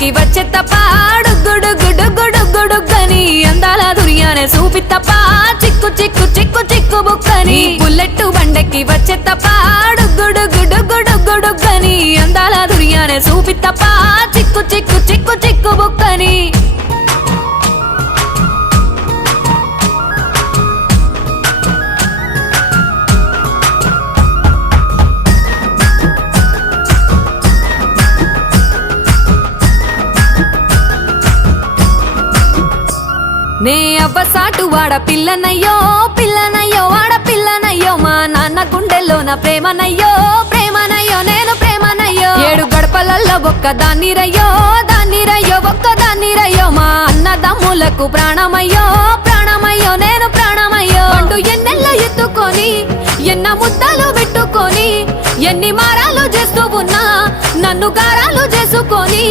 బండకి వచ్చే తప్ప గుడుగుడుగుడుగుడుగుడుగని అందాల దుర్యానే చూపి తప్ప చిక్కు చిక్కు చిక్కు చిక్కు బుక్కని బుల్లెట్టు బండకి వచ్చే తప్ప గుడుగుడుగుడుగుడుగని అందాల దుర్యానే చూపి తప్ప చిక్కు చిక్కు చిక్కు చిక్కు బుక్కని నే అవ్వసాటు వాడ పిల్లనయ్యో పిల్లనయ్యో వాడ పిల్లనయ్యో మా నాన్న గుండెల్లో నా ప్రేమనయ్యో ప్రేమనయ్యో నేను ప్రేమనయ్యో 7 గడపలల్లో ఒక్కదాన్ని రయ్యో దాన్ని రయ్యో ఒక్కదాన్ని రయ్యో మా అన్నదమ్ములకు ప్రాణమయ్యో ప్రాణమయ్యో నేను ప్రాణమయ్యో అంటూ ఎన్నెల్లో ఎత్తుకొని ఎన్న ముద్దలు పెట్టుకొని ఎన్ని మారాలు చేస్తూ ఉన్నా నన్ను గారాలు చేసుకొని